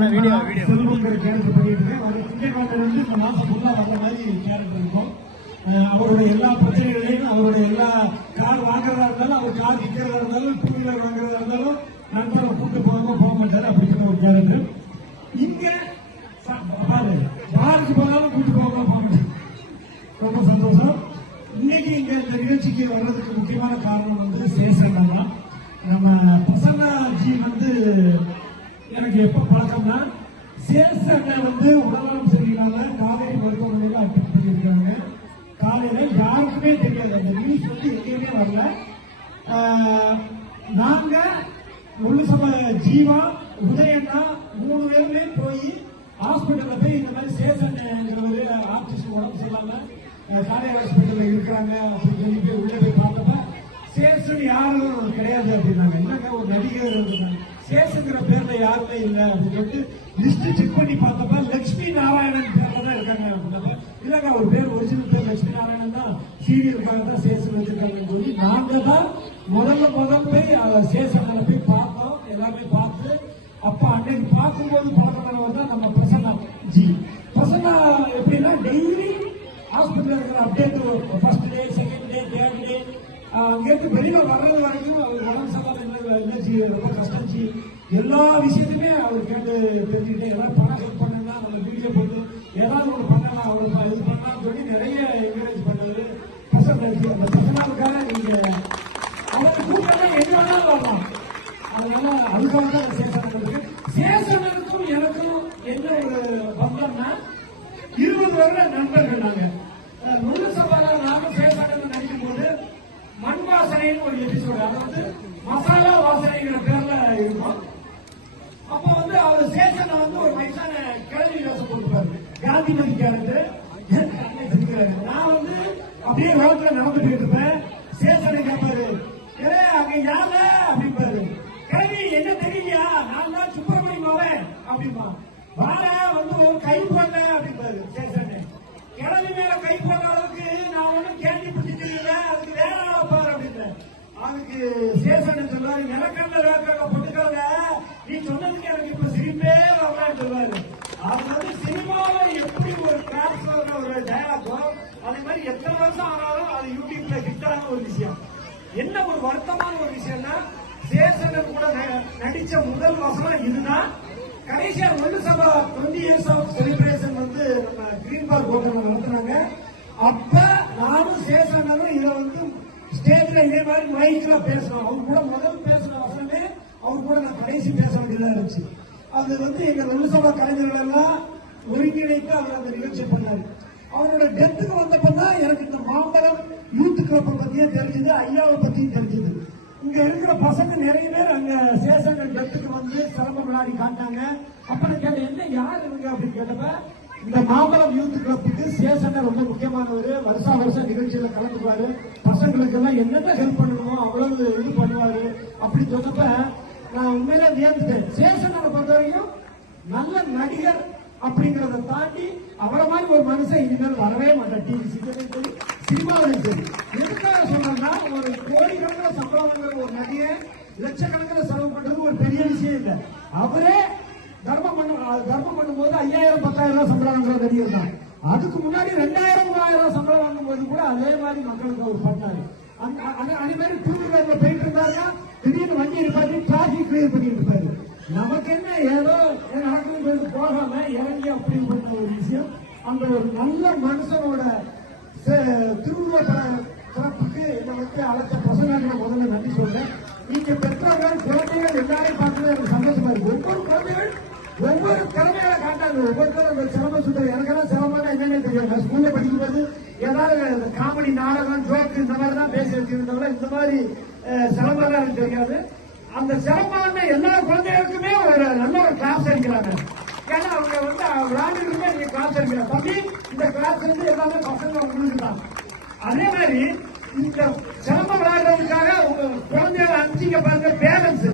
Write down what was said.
செல்வங்கிற character பண்ணிட்டு ஒரு திங்கட்கிழமை வந்து இந்த மாசம் ஃபுல்லா வர்ற மாதிரி கேரக்டர் இருக்கும். அவருடைய எல்லா பிரச்சனைகளையும் அவருடைய எல்லா கார் வாங்குறதா இருந்தாலும் அவர் கார் விற்கிறதா இருந்தாலும் டூ வீலர் வாங்குறதா இருந்தாலும் நண்பரை கூட்டு போகாம போக மாட்டாரு. அப்படிங்கிற ஒரு கேரக்டர் இங்க பாரு பாருக்கு போனாலும் கூட்டு போகாம போக மாட்டாரு. ரொம்ப சந்தோஷம். இன்னைக்கு இங்க இந்த நிகழ்ச்சிக்கு வர்றதுக்கு முக்கியமான காரணம் வந்து சேசண்ணா தான். நம்ம பிரசன்னா ஜி வந்து எனக்கு எப்ப பழக்கம்னா சேசண்ண வந்து உடல்நலம் சரியில்லாம காவேரி மருத்துவமனையில் அட்மிட் பண்ணியிருக்காங்க. காலையில யாருக்குமே தெரியாது. அந்த நியூஸ் வந்து எங்கேயுமே வரல. நாங்க நாங்க முழுசப ஜீவா உதயண்ணா மூணு பேருமே போய் ஹாஸ்பிட்டல்ல போய் இந்த மாதிரி சேசன்ங்கிறவரு ஆர்டிஸ்ட் உடம்பு சரியில்லாம காலையில் ஹாஸ்பிட்டல்ல இருக்கிறாங்க அப்படின்னு சொல்லி போய் உள்ளே போய் பார்த்தப்ப சேசன் யாரும் கிடையாது அப்படின்னாங்க. என்னங்க ஒரு நடிகர் இருந்தாங்க சேஷங்கிற பேர்ல யாருமே இல்லை அப்படின்னு சொல்லிட்டு லிஸ்ட் செக் பண்ணி பார்த்தப்ப லட்சுமி நாராயணன் பேர்ல தான் இருக்காங்க அப்படின்னப்ப இல்லங்க அவர் பேர் ஒரிஜினல் பேர் லட்சுமி நாராயணன் தான் சீரியலுக்காக தான் சேஷன் வச்சிருக்காங்கன்னு சொல்லி நாங்க தான் முதல்ல முதல் போய் சேஷங்களை போய் பார்த்தோம். எல்லாமே பார்த்து அப்ப அன்னைக்கு பார்க்கும்போது பழக்கமானவர் தான் நம்ம பிரசன்னா. ஜி. பிரசன்னா எப்படின்னா டெய்லி ஹாஸ்பிட்டல் இருக்கிற update first day second day third day அங்கேருந்து வெளியில வர்றது வரைக்கும் அவர் உடம்பு சம்பந்தம் என்ன ரொம்ப கஷ்டம் எல்லா விஷயத்தையுமே அவர் கேட்டு தெரிஞ்சுக்கிட்டு ஏதாவது பணம் ஹெல்ப் பண்ணுன்னா நம்ம வீடியோ போட்டு ஏதாவது ஒன்று பண்ணலாம் அவர் இது பண்ணலாம்னு சொல்லி நிறைய என்கரேஜ் பண்ணாரு. பசங்க அந்த பசங்களுக்காக நீங்கள் அவரை கூப்பிட்டா எங்க வேணாலும் வரலாம். அதனால அதுக்காக தான் சேசனம் இருக்கு எனக்கும் என்ன ஒரு பந்தம்னா இருபது வருட நண்பர்கள் நாங்க. அஹ் முழு சபால நானும் நினைக்கும் நடிக்கும் போது மண் வாசனைன்னு ஒரு எபிசோடு அதாவது மசாலா வாசனைங்கிற பேர்ல இருக்கும். அப்ப வந்து அவர் சேஷன்ல வந்து ஒரு வயசான கிழவி வேஷம் போட்டுப்பாரு காந்திமதி கேரக்டர். நான் வந்து அப்படியே ரோட்ல நடந்து போயிட்டு இருப்பேன். சேஷனை கேட்பாரு ஏ அங்க யாரு? அப்படிம்பாரு. கிழவி என்ன தெரியலையா நான் தான் சுப்பிரமணியம் அவன். அப்படிமா வாழ வந்து ஒரு கை போடல அப்படிம்பாரு சேஷன். கிழவி மேல கை போடுற சிரிப்பே வரலான்னு சொல்றாரு அவர் வந்து சினிமாவில எப்படி ஒரு டிரான்ஸ்பர் ஒரு டயலாகோ அதே மாதிரி எத்தனை வருஷம் ஆனாலும் அது யூடியூப்ல ஹிட் ஆன ஒரு விஷயம். என்ன ஒரு வருத்தமான ஒரு விஷயம்னா சேசன் கூட நடிச்ச முதல் வசனம் இதுதான். கடைசியா ஒன்று சபா டுவெண்ட்டி இயர்ஸ் ஆஃப் செலிப்ரேஷன் வந்து நம்ம கிரீன் பார்க் ஹோட்டல் நடத்துனாங்க. அப்ப நானும் சேசனரும் இதை வந்து ஸ்டேஜ்ல இதே மாதிரி மைக்ல பேசணும் அவர் கூட முதல் பேசுற வசனமே அவர் கூட நான் கடைசி பேச வேண்டியதா இருந்துச்சு. அது வந்து எங்க லொலுசபா கலைஞர்கள் எல்லாம் ஒருங்கிணைத்து அவர் அந்த நிகழ்ச்சி பண்ணாரு. அவரோட டெத்துக்கு வந்தப்பதான் எனக்கு இந்த மாம்பழம் யூத் கிளப்பை பத்தியும் தெரிஞ்சது ஐயாவை பத்தியும் தெரிஞ்சது. இங்க இருக்கிற பசங்க நிறைய பேர் அங்க சேசங்கள் டெத்துக்கு வந்து சிரமம் விளையாடி காட்டினாங்க. அப்புறம் கேட்ட என்ன யார் இவங்க? அப்படின்னு கேட்டப்ப இந்த மாம்பழம் யூத் கிளப்புக்கு சேசன் ரொம்ப முக்கியமானவர் வருஷா வருஷம் நிகழ்ச்சியில கலந்துக்குவாரு. பசங்களுக்கு எல்லாம் என்னென்ன ஹெல்ப் பண்ணணுமோ அவ்வளவு இது பண்ணுவாரு. அப்படின்னு சொன்னப்ப நான் உண்மையிலே வியந்துட்டேன் சேசனை பொறுத்த வரைக்கும் நல்ல நடிகர் அப்படிங்கறத தாண்டி அவரை மாதிரி ஒரு மனுஷன் இனிமேல் வரவே மாட்டார் டிவி சீரியலும் சரி சினிமாவிலும் சரி எதுக்காக சொன்னா ஒரு கோடிக்கணக்கில் சம்பளம் வாங்குற ஒரு நடிகை லட்சக்கணக்கில் செலவு பண்றது ஒரு பெரிய விஷயம் இல்லை அவரே தர்மம் பண்ண தர்மம் பண்ணும்போது ஐயாயிரம் பத்தாயிரம் ரூபாய் சம்பளம் வாங்குற நடிகர் தான் அதுக்கு முன்னாடி ரெண்டாயிரம் மூவாயிரம் ரூபாய் சம்பளம் வாங்கும்போது கூட அதே மாதிரி மக்களுக்கு அவர் பண்ணாரு அந்த- அந்த- அதே மாதிரி டூ வீலர்ல போயிட்டு இருந்தாருன்னா திடீர்னு வண்டி இருப்பாரு டிராபிக் கிளியர் பண்ணி இருப்பாரு. நமக்கு என்ன ஏதோ நடக்குதுன்னு சொல்லிட்டு போகாம இறங்கி அப்படின்னு பண்ண ஒரு விஷயம். அந்த ஒரு நல்ல மனுஷனோட திருவிழா சிறப்புக்கு என்னை வந்து அழைச்ச பசங்க முதல்ல நன்றி சொல்றேன். நீங்க பெற்றோர்கள் குழந்தைகள் எல்லாரையும் பார்க்கவே எனக்கு சந்தோஷமா இருக்கு. ஒவ்வொரு குழந்தைகள் ஒவ்வொரு திறமைகளை காட்டாங்க. ஒவ்வொருத்தரும் அந்த சிரமம் சுத்தம் எனக்கெல்லாம் சிரமம்னா என்னன்னு தெரியும் நான் ஸ்கூல்ல படிக்கும்போது ஏதாவது காமெடி நாடகம் ஜோக்கு இந்த மாதிரி தான் பேசி வச்சிருந்தவங்க இந்த மாதிரி அஹ், எனக்கு தெரியாது. அந்த சிரமமான எல்லா குழந்தைகளுக்குமே ஒரு நல்ல ஒரு கிளாஸ் அடிக்கிறாங்க. ஏன்னா அவங்க வந்து விளையாண்டுட்டு நீங்க கிளாஸ் அடிக்கிறாங்க. தம்பி இந்த கிளாஸ் வந்து எல்லாமே பசங்க உங்களுக்கு அதே மாதிரி இந்த சிலம்பம் விளையாடுறதுக்காக உங்க குழந்தைகளை அனுப்பிச்சிங்க பாருங்க பேரண்ட்ஸ்